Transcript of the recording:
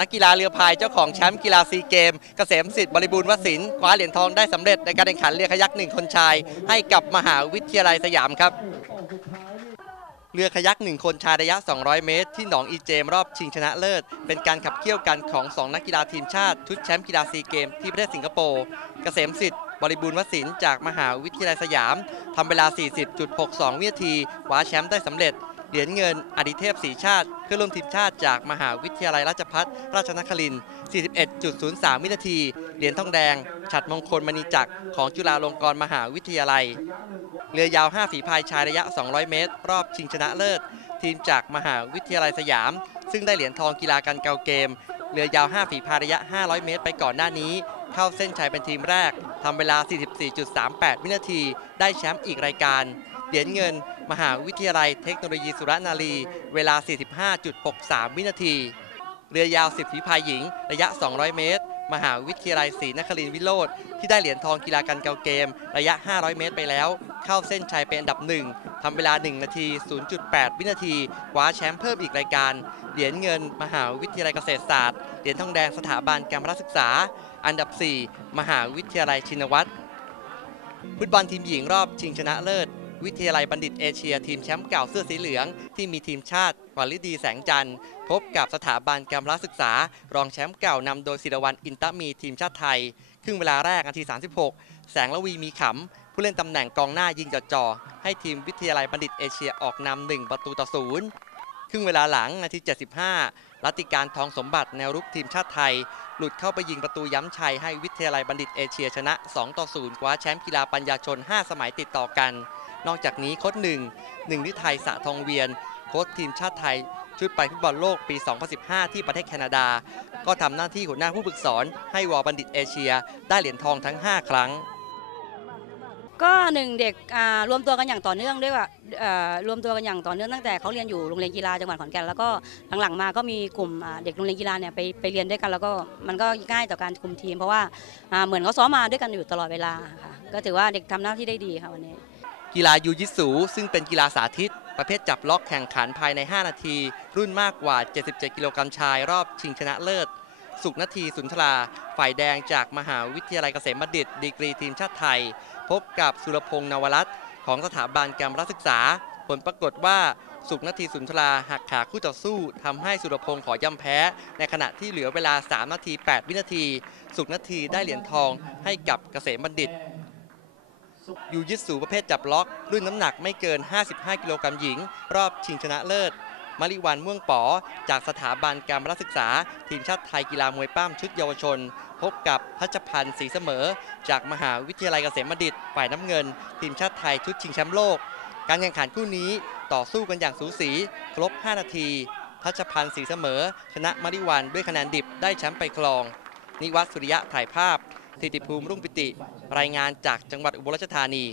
นักกีฬาเรือพายเจ้าของแชมป์กีฬาซีเกม เกษมสิทธิ์บริบูรณ์วสินคว้าเหรียญทองได้สำเร็จในการแข่งขันเรือขยักหนึ่งคนชาย ให้กับมหาวิทยาลัยสยามครับเรือขยักหนึ่งคนชายระยะ 200 เมตร ที่หนองอีเจมรอบชิงชนะเลิศ เป็นการขับเคี่ยวกันของ 2 นักกีฬาทีมชาติ ชุดแชมป์กีฬาซีเกมที่ประเทศสิงคโปร์เกษมสิทธิ์บริบูรณ์วสินจากมหาวิทยาลัยสยามทำเวลา 40.62 วินาทีคว้าแชมป์ได้สำเร็จ เหรียญเงินอดิเทพสีชาติเพื่อร่วมทีมชาติจากมหาวิทยาลัยราชภัฏราชนครินทร์ 41.03 วินาที เหรียญทองแดง ฉัดมงคลมณีจักรของจุฬาลงกรณ์มหาวิทยาลัย เรือยาว 5 ฝีพายชายระยะ 200 เมตร รอบชิงชนะเลิศ ทีมจากมหาวิทยาลัยสยาม ซึ่งได้เหรียญทองกีฬากันเกาเกม เรือยาว 5 ฝีพายระยะ 500 เมตร ไปก่อนหน้านี้เข้าเส้นชัยเป็นทีมแรกทำเวลา 44.38 วินาที ได้แชมป์อีกรายการ เหรียญเงิน มหาวิทยาลัยเทคโนโลยีสุรนารี เวลา 45.63 วินาที เรือยาว 10 ฝีพายหญิง ระยะ 200 เมตร มหาวิทยาลัยศรีนครินทร์วิโรธที่ได้เหรียญทองกีฬากันเกาเกม ระยะ 500 เมตรไปแล้ว เข้าเส้นชัยเป็นอันดับหนึ่งทำเวลา 1 นาที 0.8 วินาทีคว้าแชมป์เพิ่มอีกรายการ เหรียญเงิน มหาวิทยาลัยเกษตรศาสตร์ เหรียญทองแดงสถาบันการศึกษา อันดับ 4 มหาวิทยาลัยชินวัตรฟุตบอลทีมหญิงรอบชิงชนะเลิศ วิทยาลัยบัณฑิตเอเชีย ทีมแชมป์เก่าเสื้อสีเหลือง ที่มีทีมชาติวลิดีแสงจันทร์ พบกับสถาบันการศึกษา รองแชมป์เก่านำโดยศิรวรรณอินตะมีทีมชาติไทย ครึ่งเวลาแรกนาที 36 แสงละวีมีขำ ผู้เล่นตำแหน่งกองหน้ายิงจ่อๆให้ทีมวิทยาลัยบัณฑิตเอเชียออกนำหนึ่งประตูต่อศูนย์ครึ่งเวลาหลังนาที 75 รัติการทองสมบัติแนวรุกทีมชาติไทย หลุดเข้าไปยิงประตูย้ำชัยให้วิทยาลัยบัณฑิตเอเชียชนะ 2 ต่อ 0 คว้าแชมป์กีฬาปัญญาชน 5 สมัยติดต่อกัน นอกจากนี้โค้ชหนึ่งหนึ่งฤทัยสะทองเวียน โค้ชทีมชาติไทย ชุดไปฟุตบอลโลกปี 2015 ที่ประเทศแคนาดา ก็ทำหน้าที่หัวหน้าผู้ฝึกสอนให้วอบัณฑิตเอเชีย ได้เหรียญทองทั้ง 5 ครั้งก็หนึ่งเด็กอ่ารวมตัวกันอย่างต่อเนื่องด้วยว่าเอ่อรวมตัวกันอย่างต่อเนื่องตั้งแต่เขาเรียนอยู่โรงเรียนกีฬาจังหวัดขอนแก่นแล้วก็หลังๆมาก็มีกลุ่มเด็กโรงเรียนกีฬาเนี่ยไปไปเรียนด้วยกันแล้วก็มันก็ง่ายต่อการคุมทีม เพราะว่าเหมือนเขาซ้อมมาด้วยกันอยู่ตลอดเวลาค่ะก็ถือว่าเด็กทำหน้าที่ได้ดีค่ะวันนี้ กีฬายูยิสู ซึ่งเป็นกีฬาสาธิต ประเภทจับล็อกแข่งขันภายใน 5 นาที รุ่นมากกว่า 77 กิโลกรัมชาย รอบชิงชนะเลิศ สุขนาทีสุนทรา ฝ่ายแดงจากมหาวิทยาลัยเกษมบัณฑิต ดีกรีทีมชาติไทย พบกับสุรพงษ์นวรัตน์ของสถาบันการรัศึกษา ผลปรากฏว่าสุขนาทีสุนทราหักขาคู่ต่อสู้ทำให้สุรพงษ์ขอย่ำแพ้ ในขณะที่เหลือเวลา 3 นาที 8 วินาที สุขนาทีได้เหรียญทองให้กับเกษมบัณฑิต ยูยิสูประเภทจับล็อก รุ่นน้ำหนักไม่เกิน 55 กิโลกรัมหญิง รอบชิงชนะเลิศมาริวันม่วงป๋อ จากสถาบันการศึกษา ทีมชาติไทยกีฬามวยป้ามชุดเยาวชน พบกับพัชพันธ์ศรีเสมอ จากมหาวิทยาลัยเกษมบัณฑิต ฝ่ายน้ำเงิน ทีมชาติไทยชุดชิงแชมป์โลก การแข่งขันคู่นี้ต่อสู้กันอย่างสูสี ครบ 5 นาที พัชพันธ์ศรีเสมอ ชนะมาริวันด้วยคะแนนดิบได้แชมป์ไปครอง นิวัฒสุริยะถ่ายภาพธิติภูมิรุ่งปิติ รายงานจากจังหวัดอุบลราชธานี